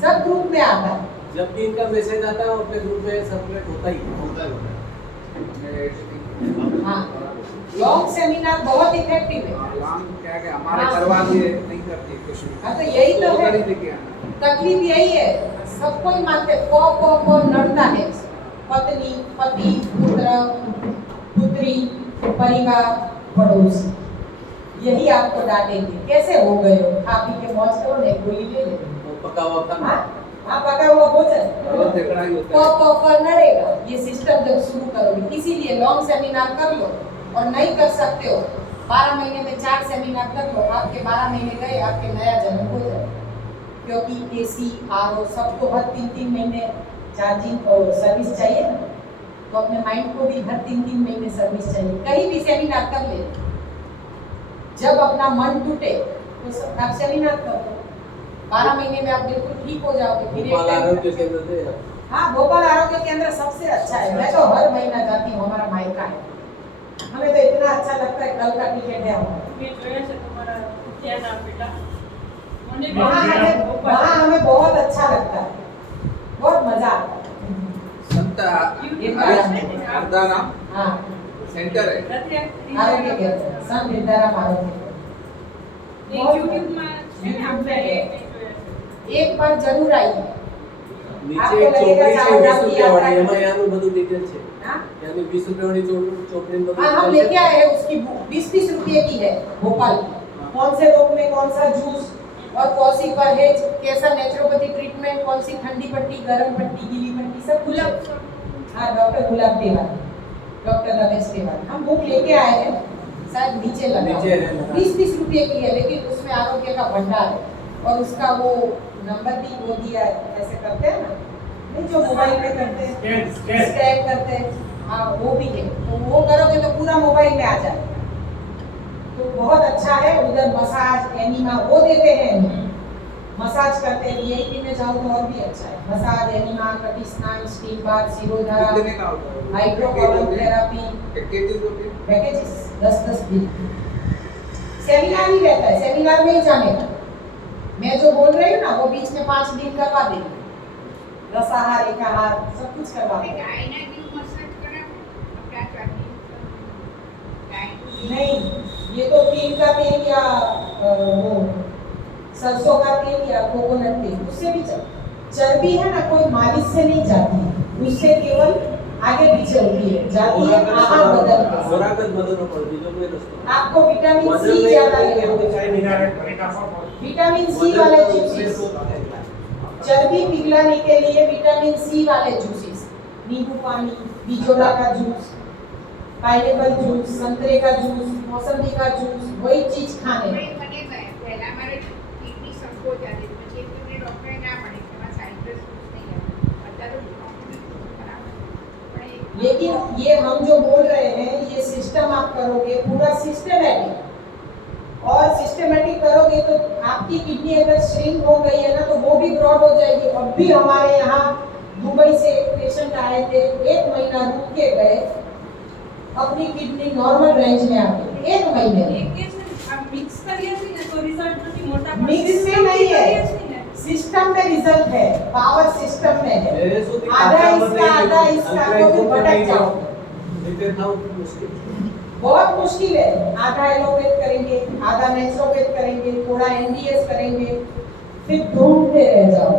सब ग्रुप में आता है। जब भी इनका मैसेज आता है वो अपने ग्रुप में सर्कुलेट होता ही है। हाँ लॉन्ग सेमिनार बहुत इफेक्टिव है। लॉन्ग क्या है हमारे करवा दिए नहीं करती कुछ भी। हाँ तो यही तो है, लेके आना। तकलीफ यही है, सबको ही मानते को लड़ता है, पत्नी पति पुत्र पुत्री परिवार पड़ोसी, यही आपको डांटेंगे, कैसे हो गए हो, खा पी के मौज करो, नहीं गोली ले ले। पका हुआ खाना, हाँ पका हुआ भोजन बहुत देखना ही होता है। को लड़ेगा। ये सिस्टम जब शुरू करोगे, इसीलिए लॉन्ग सेमिनार कर लो, और नहीं कर सकते हो 12 महीने में 4 सेमिनार कर लो, आपके 12 महीने गए, आपके नया जन्म हो जाए। क्योंकि एसी आरओ सबको हर 3-3 महीने चार्जिंग और सर्विस चाहिए ना, तो अपने माइंड को भी हर 3-3 महीने सर्विस चाहिए। कहीं भी सेमिनार कर ले, जब अपना मन टूटे तो आप सेमिनार कर लो, 12 महीने में आप बिल्कुल ठीक हो जाओगे। फिर भोपाल आरोग्य केंद्र से, हाँ भोपाल आरोग्य केंद्र सबसे अच्छा है, मैं तो हर महीना जाती हूँ, हमारा मायका है, हमें तो इतना अच्छा लगता है। कल का टिकट है वहाँ हमें बहुत अच्छा लगता है, बहुत मजा आता है। संत हरदाराम हाँ सेंटर है। आरोग्य केंद्र, संत हिरदाराम आरोग्य केंद्र, एक बार जरूर आइए। નીચે એક ચોપડી છે 20 રૂપિયા વાળી, એમાં યાનું બધું ડિટેલ છે। यानी 20 रुपए वाली ચોપડી में हाँ हम लेके आए हैं, उसकी 20-20 रुपए की है भोपाल की, कौन से रोग में कौन सा जूस और कौन सी परहेज, कैसा नेचुरोपैथी ट्रीटमेंट, कौन सी ठंडी पट्टी, गर्म पट्टी, गीली पट्टी, सब गुलाब। हाँ डॉक्टर गुलाब टेवाल, डॉक्टर रमेश टेवाल, हम बुक लेके आए हैं, शायद नीचे लगा 20-20 रुपए की है, लेकिन उसमें आरोग्य का भंडार है, और उसका वो नंबर भी वो दिया है, ऐसे करते हैं ना, नहीं जो मोबाइल में करते हैं स्कैन करते हैं, हाँ वो भी है, तो वो करोगे तो पूरा मोबाइल में आ जाए, तो बहुत अच्छा है। उधर मसाज एनिमा वो देते हैं, मसाज करते हैं, वीआईपी में जाओ तो और भी अच्छा है, मसाज एनिमा, कटी स्नान, स्टीम बाथ, शिरोधारा, कितने का होता है? हाइड्रोकॉलम थेरेपी, पैकेजेस 10-10 दिन सेमिनार ही रहता है, सेमिनार में ही जाने का। मैं जो बोल रही हूँ ना वो बीच में 5 दिन करवा देंगे, रसाहार एकाहार सब कुछ करवा देंगे। नहीं ये तो तिल का तेल या वो सरसों का तेल या कोकोनट तेल, उससे भी चर्बी है ना, कोई मालिश से नहीं जाती है, उससे केवल आगे पीछे होती है, जाती है आहार बदल के। खुराकत बदलना पड़ती जो कोई रस्ता। आपको विटामिन सी ज्यादा लेना, विटामिन सी वाले जूसेस, चर्बी पिघलाने के लिए विटामिन सी वाले जूसेस, नींबू पानी, बिजोड़ा का जूस, पाइनएप्पल जूस, संतरे का जूस, मौसमी का जूस, वही चीज खाने। लेकिन ये हम जो बोल रहे हैं ये सिस्टम आप करोगे पूरा सिस्टमैटिक, और सिस्टमैटिक करोगे तो आपकी किडनी अगर श्रिंक हो गई है ना तो वो भी ब्रॉड हो जाएगी। अब भी हमारे यहाँ दुबई से एक पेशेंट आए थे, 1 महीना रुक के गए, अपनी किडनी नॉर्मल रेंज में आ गई 1 महीने में। मिक्स में नहीं है, सिस्टम में रिजल्ट है, पावर सिस्टम में है, आधा इसका तो फिर भटक जाओ, बहुत मुश्किल है। आधा एलोपैथ करेंगे, आधा नेचुरोपैथ करेंगे, थोड़ा एनडीएस करेंगे, फिर ढूंढते रह जाओ,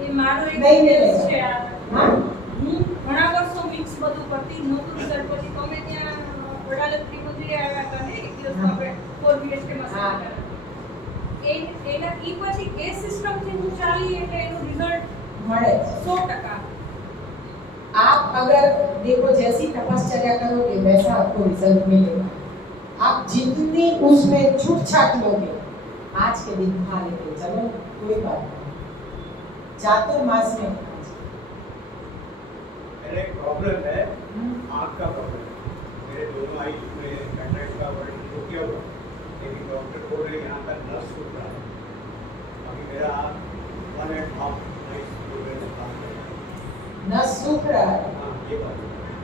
नहीं मिलेगा। हाँ ઘણા વર્ષો મિક્સ બધું કરતી નહોતું રિઝલ્ટ, પછી તમે ત્યાં વડાલત્રી મંદિરે આવ્યા હતા ને એક દિવસ આપણે 4 BHK માં એના ઈ પછી એ સિસ્ટમ થી હું ચાલી એટલે એનું રિઝલ્ટ મળે 100%। आप अगर देखो जैसी तपश्चर्या करोगे वैसा आपको रिजल्ट मिलेगा। आप जितनी उसमें छूट छाट लोगे, आज के दिन खा लेते चलो कोई बात नहीं, चातुर्मास में मेरा एक प्रॉब्लम है, आँख का प्रॉब्लम है। मेरे दोनों आई में कैटरेक्ट का वर्णन तो किया हुआ, लेकिन डॉक्टर बोल रहे हैं यहाँ का नस सूख रहा है। अभी मेरा 1.5 नस सूख रहा है। हाँ, ये बात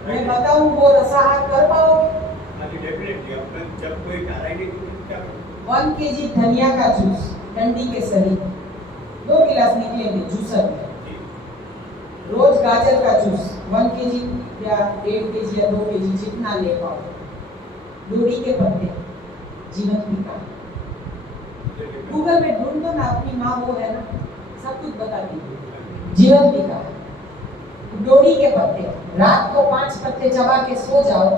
मैं बताऊं वो रसाहार कर पाओगे? हाँ जी, डेफिनेटली। अब जब कोई चारा ही नहीं तो क्या करूँ? 1 kg धनिया का जूस डंडी के सहित 2 गिलास निकलेंगे जूसर में। रोज गाजर का जूस 1 kg या 1.5 kg या 2 kg जितना ले पाओ। लोड़ी के पत्ते जीवन पीका। गूगल में ढूंढ दो ना, अपनी माँ वो है ना, सब कुछ बता दीजिए। जीवन पीका, लोड़ी के पत्ते, रात को 5 पत्ते चबा के सो जाओ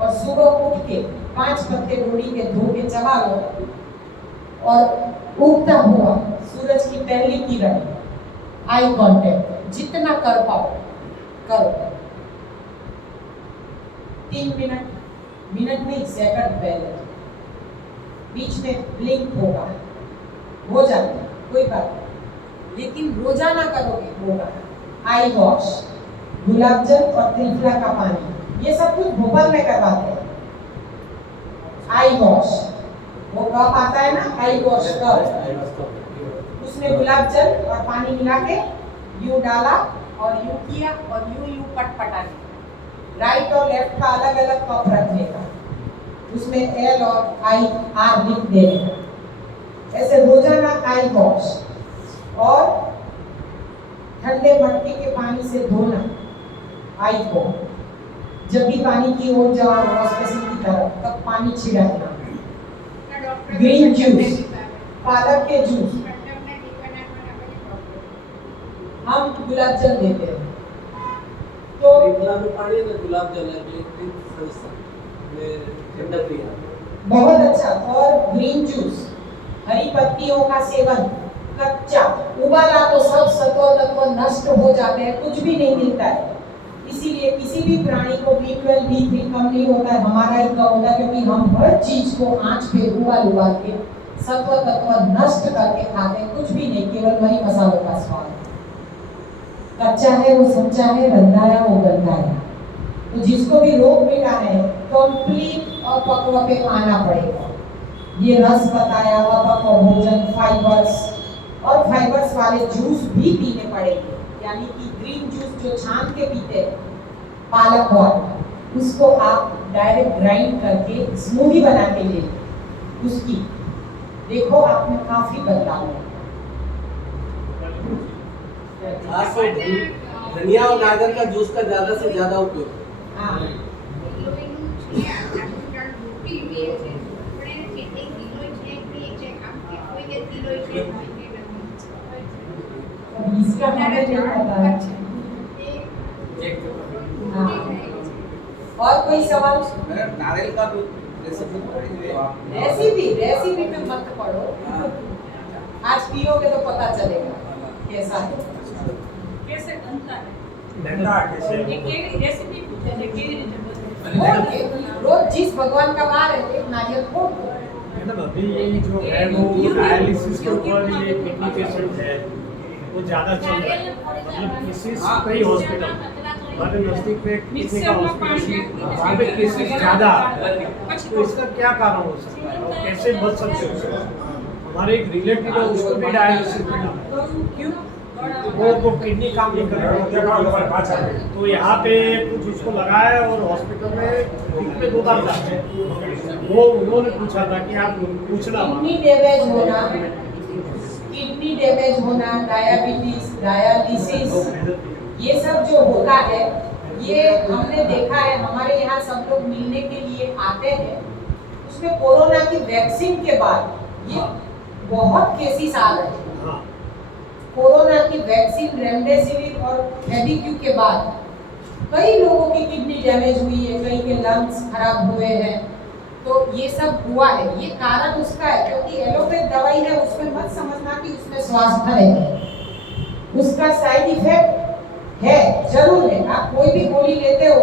और सुबह उठ के 5 पत्ते लोड़ी के धो के चबा लो और उगता हुआ सूरज की पहली किरण आई कांटेक्ट जितना कर पाओ करो। 3 मिनट नहीं, सेकंड पहले बीच में ब्लिंक होगा, हो जाता है कोई बात नहीं, लेकिन रोजाना करोगे होगा। आई वॉश, गुलाब जल और त्रिफला का पानी, ये सब कुछ भोपाल में करवाते हैं। आई वॉश वो कप आता है ना, आई वॉश कप, उसमें गुलाब जल और पानी मिला के यूं डाला और यूं किया और यूं पटपटा लिया। राइट और लेफ्ट का अलग अलग कप रखने का, उसमें एल और आई आर लिख देने का। ऐसे रोजाना आई वॉश और ठंडे मटके के पानी से धोना आई को। जब भी पानी की ओर जाओ हॉस्पिटल की तरफ, तब पानी छिड़कना। ग्रीन जूस, पालक के जूस, हम गुलाब जल देते हैं तो पानी में गुलाब जल है ठंडक दिया बहुत अच्छा। और ग्रीन जूस, हरी पत्तियों का सेवन, कच्चा उबाला तो सब सत्व तत्व नष्ट हो जाते हैं, कुछ भी नहीं मिलता है। इसीलिए किसी भी प्राणी को B12 B3 कम नहीं होता है, हमारा ही कम होता है, क्योंकि हम हर चीज को आंच पे उबाल के सत्व तत्व नष्ट करके खाते हैं, कुछ भी नहीं, केवल वही मसालों का स्वाद। कच्चा है वो सच्चा है, रंधा है वो गंदा है। तो जिसको भी रोग मिटा है कंप्लीट अपक्व पे आना पड़ेगा। ये रस बताया, अपक्व भोजन, फाइबर्स और फाइबर्स वाले जूस भी पीने पड़ेंगे। यानी कि ग्रीन जूस जो छान के पीते हैं, पालक वाला, उसको आप डायरेक्ट ग्राइंड करके स्मूदी बना के ले, उसकी देखो आप में काफी बदलाव है। धनिया और गाजर का जूस का ज्यादा से ज्यादा उपयोग। हाँ इसका हमें नहीं पता है। हाँ। और कोई सवाल? नारियल का रेसिपी में मत पढ़ो, आज पियोगे तो पता चलेगा कैसा है। कैसे बनता है? रेसिपी पूछे थे, केवी रीते रोज जिस भगवान का वार है एक नारियल फोड़ दो। मैडम अभी जो है वो डायलिसिस के ऊपर ये किडनी पेशेंट है वो ज़्यादा चल रहा है, मतलब केसेस कई हॉस्पिटल हमारे नज़दीक में किडनी का हॉस्पिटल वहाँ पे केसेस ज़्यादा है, तो इसका क्या कारण हो सकता है और कैसे बच सकते हो उससे? हमारे एक रिलेटिव है उसको भी डायलिसिस मिला, वो किडनी काम नहीं कर रहा है, तो यहाँ पे कुछ उसको लगाया और हॉस्पिटल में वीक में 2 बार जाते हैं। वो उन्होंने पूछा था कि आप पूछना किडनी डैमेज होना, डायबिटीज, डायलिसिस, ये सब जो होता है, ये हमने देखा है। हमारे यहाँ सब लोग मिलने के लिए आते हैं, उसमें कोरोना की वैक्सीन के बाद ये बहुत केसेस आ रहे हैं। कोरोना की वैक्सीन रेमडेसिविर और फेविक्यू के बाद कई लोगों की किडनी डैमेज हुई है, कई के लंग्स खराब हुए हैं। तो ये सब हुआ है, ये कारण उसका है, क्योंकि एलोपैथ दवाई है, उसमें मत समझना कि उसमें स्वास्थ्य है। उसका साइड इफेक्ट है, जरूर है। आप कोई भी गोली लेते हो,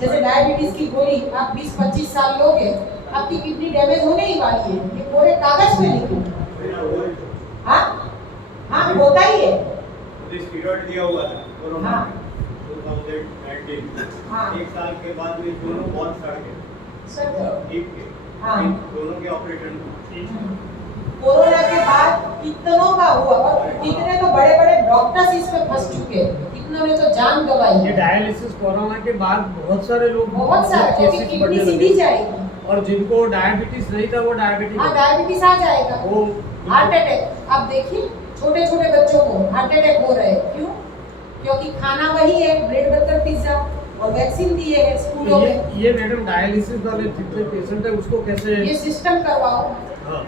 जैसे डायबिटीज की गोली आप 20-25 साल लोगे, आपकी किडनी डैमेज होने ही वाली है, ये पूरे कागज में लिखा मेरा वो है तो। हाँ हाँ होता ही है। मुझे स्टीरॉइड दिया हुआ था कोरोना हाँ। में 2019। हाँ। 1 साल के बाद में दोनों बॉल सड़ गए, सर नींव के। हाँ। दोनों के ऑपरेशन कोरोना के बाद कितनों का हुआ, और कितने तो बड़े बड़े डॉक्टर्स इसमें फंस चुके हैं, कितनों ने तो जान गंवाई ये है। डायलिसिस कोरोना के बाद बहुत सारे लोग बहुत सारे, क्योंकि केसेस किडनी बढ़ने सीधी लगे। जाएगी। और जिनको डायबिटीज नहीं था वो डायबिटीज हाँ डायबिटीज आ जाएगा, वो हार्ट अटैक। आप देखिए छोटे छोटे बच्चों को हार्ट अटैक हो रहे हैं, क्यों? क्योंकि खाना वही है, ब्रेड बर्गर पिज्जा, और वैक्सीन दिए हैं स्कूलों में। ये मैडम डायलिसिस वाले जितने पेशेंट है उसको कैसे ये सिस्टम करवाओ, हाँ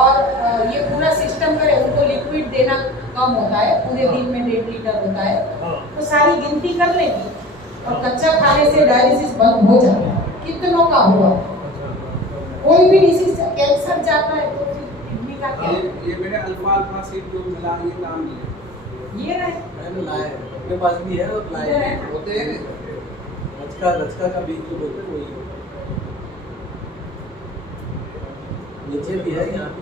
और ये पूरा सिस्टम करे, उनको लिक्विड देना कम होता है, पूरे दिन में 1.5 लीटर होता है, हाँ तो सारी गिनती कर लेगी, और कच्चा खाने से डायलिसिस बंद हो जाता है। कितनों का हुआ, कोई भी डिसीज, कैंसर जाता है तो फिर किडनी का क्या? ये मेरे अल्फा अल्फा सीड जो मिला ये काम नहीं ये रहे मैंने लाए हैं, अपने पास भी है और लाए इधर है। हैं। होते हैं लचका का बीज जो बोलते हैं वही है। नीचे भी है यहाँ पे।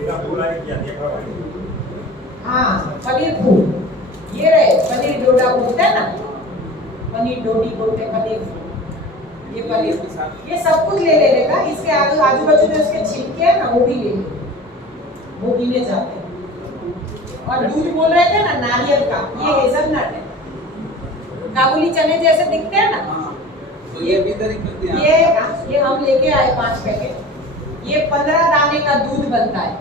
इसका पूरा ही किया देखा भाई। हाँ पनीर फूल, ये रहे पनीर डोडा बोलते हैं ना, पनीर डोडी बोलते हैं, पनीर फूल, ये पनीर, ये सब कुछ ले लेने का। इसके आजू बाजू में उसके छिलके हैं ना, वो भी ले ले, वो गिने जाते हैं। और दूध बोल रहे थे ना नारियल का, ये हेजलनट है, काबुली चने जैसे दिखते हैं ना, हाँ तो ये भी इधर ही मिलते हैं ये हम लेके आए 5 पैकेट। ये 15 दाने का दूध बनता है,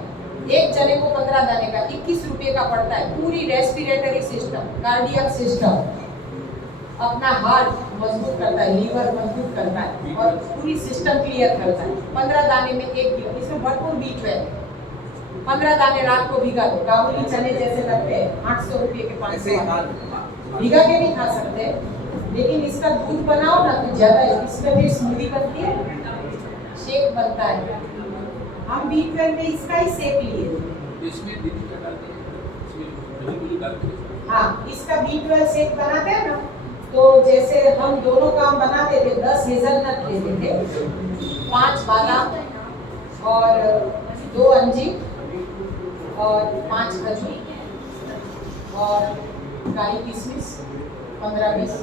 एक चने को 15 दाने का 21 रुपए का पड़ता है। पूरी रेस्पिरेटरी सिस्टम, कार्डियक सिस्टम, अपना हार्ट मजबूत करता है, लीवर मजबूत करता है, और पूरी सिस्टम क्लियर करता है। 15 दाने में 1 किलो, इसमें भरपूर B12 है। 15 दाने रात को भिगा दो, काबुली चने जैसे लगते हैं, 800 रुपए के 500 ऐसे ही भिगा के भी खा सकते हैं, लेकिन इसका दूध बनाओ ना तो ज्यादा, इसमें भी स्मूदी बनती है, शेक बनता है। हम B12 में इसका ही शेक लिए। इसमें दीदी क्या डालती है, इसमें दही डालती है। हाँ इसका B12 शेक बनाते हैं ना, तो जैसे हम दोनों काम बनाते थे, 10 हेजलनट लेते थे, 5 बादाम और 2 अंजीर और 5 खजूर और काली किशमिश 15-20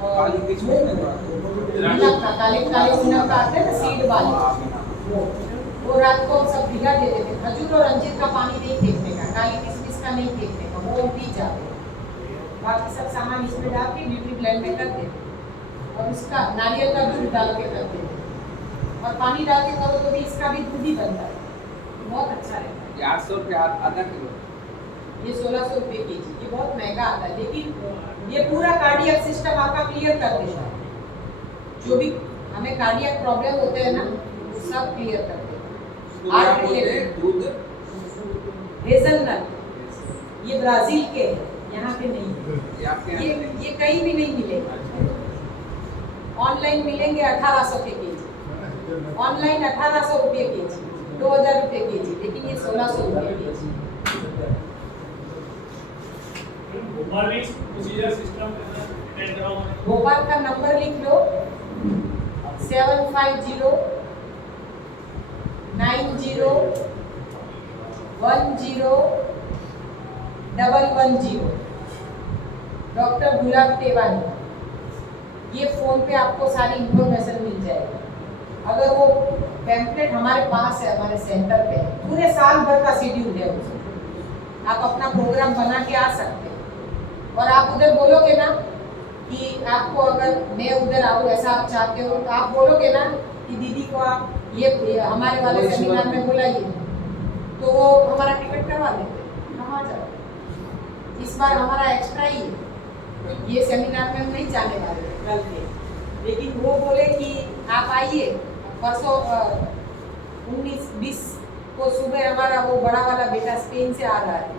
और काली किशमिश में मिनक का, काले काले मिनक का आते हैं ना सीड वाले, वो रात को हम सब भिगा देते थे। खजूर और अंजीर का पानी नहीं फेंकने का, काली किशमिश का नहीं फेंकने का, वो पी जाते। बाकी सब सामान इसमें डाल के ब्यूटी ब्लेंड में कर देते, और इसका नारियल का दूध डाल के कर देते, और पानी डाल के करो तो भी इसका भी दूध ही बनता है, बहुत अच्छा रहता है। ये 800 रुपये आधा किलो। ये 1600 रुपए केजी, ये बहुत महंगा आता है, लेकिन ये पूरा कार्डियक सिस्टम आपका क्लियर कर देता है। जो भी हमें कार्डियक प्रॉब्लम होते हैं ना, वो सब क्लियर कर देता उसको क्या बोलते हैं, दूध है। हेजलनट, ये ब्राजील के हैं, यहाँ पे नहीं है। ये आपके यहाँ नहीं। ये कहीं भी नहीं मिलेगा। ऑनलाइन मिलेंगे 1800 के केजी, ऑनलाइन 1800 रुपये केजी, 2000 रुपये केजी, लेकिन ये 1600 रुपये केजी। भोपाल में प्रोसीजर सिस्टम अटेंड कराओ। भोपाल का नंबर लिख लो, 750 90 10 110। डॉक्टर गुलाब टेवानी, ये फोन पे आपको सारी इंफॉर्मेशन मिल जाएगी। अगर वो पैम्पलेट हमारे पास है, हमारे सेंटर पे है, पूरे साल भर का शेड्यूल है उसमें, आप अपना प्रोग्राम बना के आ सकते हैं। और आप उधर बोलोगे ना कि आपको, अगर मैं उधर आऊँ ऐसा आप चाहते हो, तो आप बोलोगे ना कि दीदी को आप ये हमारे वाले सेमिनार में बुलाइए, तो वो हमारा टिकट करवा देते, हम आ जाते। इस बार हमारा एक्स्ट्रा ही है, ये सेमिनार में हम नहीं जाने वाले कल के, लेकिन वो बोले कि आप आइए परसों 19-20 को सुबह हमारा वो बड़ा वाला बेटा स्पेन से आ रहा है,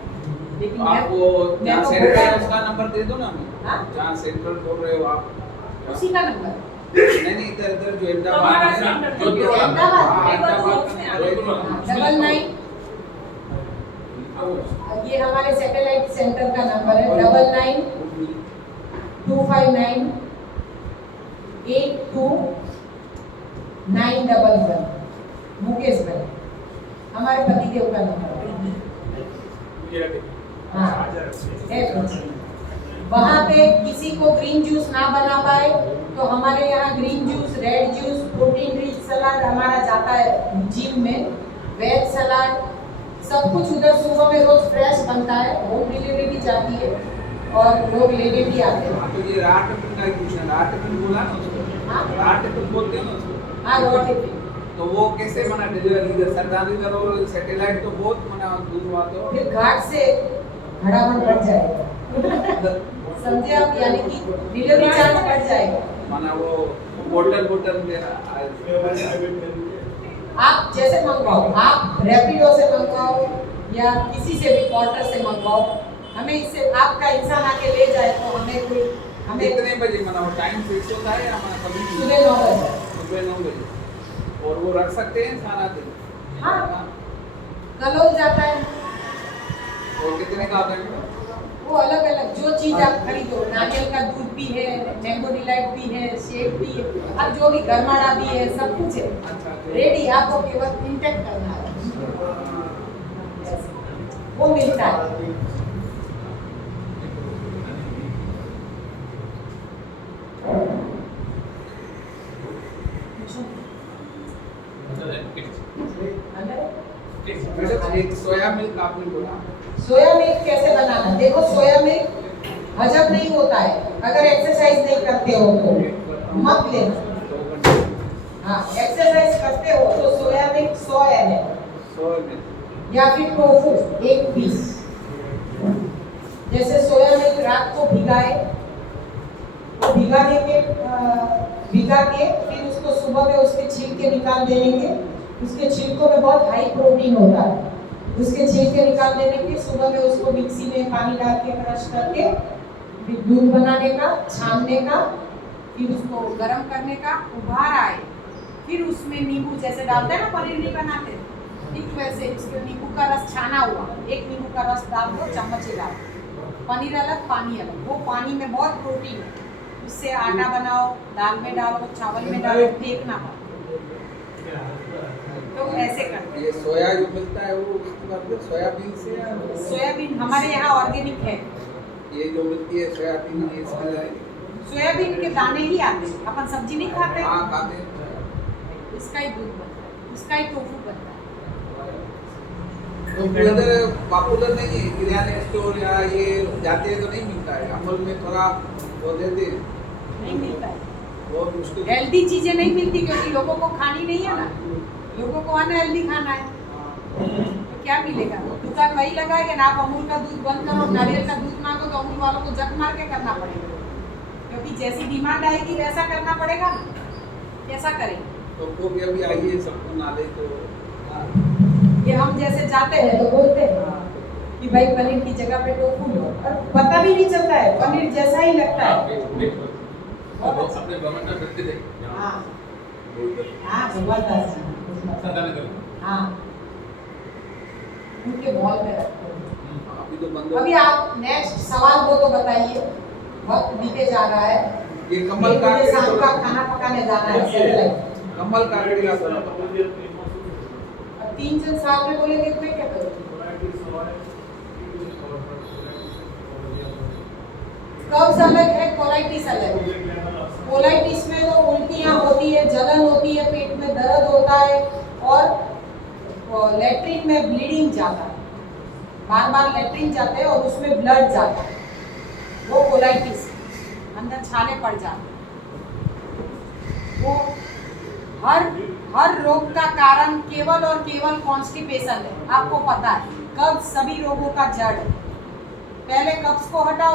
लेकिन आप वो मैं जहाँ तो सेंटर है बोला- उसका नंबर दे दो ना हमें। हाँ? जहाँ सेंटर बोल रहे हो आप, उसी का नंबर नहीं इधर इधर जो हमारा अहमदाबाद है ना, सेंटर जो भी जोधपुर हाँ, अहमदाबाद, अहमदाबाद उसमें का आ गए। नंबर दे दो। 99 ये हमारे सैटेलाइट सेंटर का नंबर है 9925982911 मुकेश भाई हमारे पतिदेव का नंबर है। हाँ है। वहाँ पे किसी को ग्रीन जूस ना बना पाए तो हमारे यहाँ green juice, red juice, protein rich salad हमारा जाता है जिम में, वेज सलाद सब कुछ उधर सुबह में रोज फ्रेश बनता है। होम डिलीवरी भी जाती है और लोग लेने भी आते हैं। तो ये रात में का क्वेश्चन रात में बोला ना उसको, हाँ रात में बोलते हैं ना उसको, हाँ रोड टिफिन। तो वो कैसे मना डिलीवरी इधर सरकारी करो सैटेलाइट तो बहुत मना दूर हुआ तो फिर घाट से भड़ामन बढ़ जाएगा समझे आप, यानी कि डिलीवरी चार्ज बढ़ जाएगा। मना वो बोतल मेरा आप जैसे मंगवाओ, आप रैपिडो से मंगवाओ या किसी से भी पोर्टर से मंगवाओ, हमें इससे आपका इंसान आके ले जाए तो हमें कितने बजे मना वो टाइम फिक्स होता है हमारा कभी सुबह 9 बजे। सुबह 9 बजे और वो रख सकते हैं सारा दिन। हाँ कलोल जाता है और कितने का आता है वो अलग अलग जो चीज आप खरीदो, नारियल का दूध भी है, मैंगो डिलाइट भी है, शेक भी है, अब जो भी गरमाड़ा भी है, सब कुछ है अच्छा रेडी, आपको केवल इंटेक्ट करना है वो मिलता है। मैडम एक सोया मिल्क आपने बोला, सोया मिल्क कैसे बनाना, देखो सोया मिल्क हजम नहीं होता है अगर एक्सरसाइज नहीं करते हो तो मत लेना। हाँ एक्सरसाइज करते हो तो सोया मिल्क 100 ml या फिर टोफू 1 पीस। जैसे सोया मिल्क रात को भिगा के फिर उसको सुबह में उसके छिलके निकाल देंगे। उसके छिलकों में बहुत हाई प्रोटीन होता है, उसके छिलके निकाल देने के सुबह में उसको मिक्सी में पानी डाल के क्रश करके फिर दूध बनाने का, छानने का, फिर उसको गर्म करने का, उबाल आए फिर उसमें नींबू जैसे डालते हैं ना पनीर नहीं बनाते ठीक वैसे उसके नींबू का रस छाना हुआ 1 नींबू का रस डाल दो, चम्मच ही डाल, पनीर अलग पानी अलग। वो पानी में बहुत प्रोटीन है, उससे आटा बनाओ, दाल में डालो, चावल में डालो, फेंकना पड़ता तो ऐसे करते हैं। ये सोया जो मिलता है वो सोयाबीन से या सोयाबीन हमारे यहाँ ऑर्गेनिक है, ये जो मिलती है सोयाबीन ये इसमें सोयाबीन के दाने ही आते हैं, अपन सब्जी नहीं खाते, हाँ खाते हैं। इसका ही दूध बनता है, इसका ही टोफू बनता है। तो उधर पॉपुलर नहीं है किराने स्टोर या ये जाते हैं तो नहीं मिलता है, अमूल में थोड़ा वो देते हैं नहीं मिलता है, बहुत मुश्किल। हेल्दी चीजें नहीं मिलती क्योंकि लोगों को खानी नहीं है ना, लोगों को अनहेल्दी खाना है तो क्या मिलेगा। दुकान वही लगाएगा ना, आप अमूल का दूध बंद करो, नारियल का दूध मांगो तो अमूल वालों को जग मार के करना पड़ेगा, क्योंकि जैसी डिमांड आएगी वैसा करना पड़ेगा ना, कैसा करेंगे। तो वो भी अभी आइए सबको ना ले तो ये हम जैसे जाते हैं तो बोलते हैं कि भाई पनीर की जगह पे टोफू लो, और पता भी नहीं चलता है पनीर जैसा ही लगता है। अपने भवन में बैठते थे हाँ हाँ जबरदस्त, हाँ उनके मॉल में रखते हैं। अभी तो बंद अभी आप नेक्स्ट सवाल दो तो बताइए, वक्त बीते जा रहा है, ये कमल का मुझे शाम का खाना पकाने जाना है सैटेलाइट। कमल का अब 3 जन साथ में बोलेंगे तो मैं क्या करूँ। कब्ज अलग है, कोलाइटिस अलग है। कोलाइटिस में तो उल्टियाँ होती है, जलन होती है, पेट में दर्द होता है और लेट्रिन में ब्लीडिंग जाता है, बार बार लेट्रिन जाते हैं और उसमें ब्लड जाता है, वो कोलाइटिस, अंदर छाले पड़ जाते हैं। वो हर रोग का कारण केवल और केवल कॉन्स्टिपेशन है, आपको पता है। कब्ज सभी रोगों का जड़ है, पहले कब्ज को हटाओ